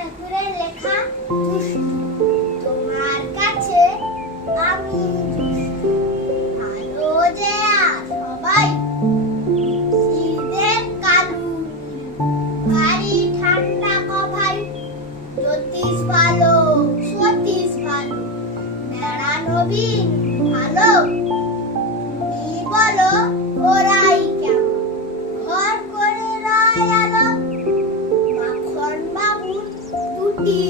ঠাকুরের লেখা দুষ্টু। তোমার কাছে আমি দুষ্টু, ভালো যে সবাই শীতের কালু ভারী ঠান্ডা ভাই। জ্যোতিষ ভালো, সতীশ ভালো, মেরা নবীন ভালো। তুমি বলো ওরাই কেমন, ঘর করে রয় আলো। মাখন বাবুর দুটি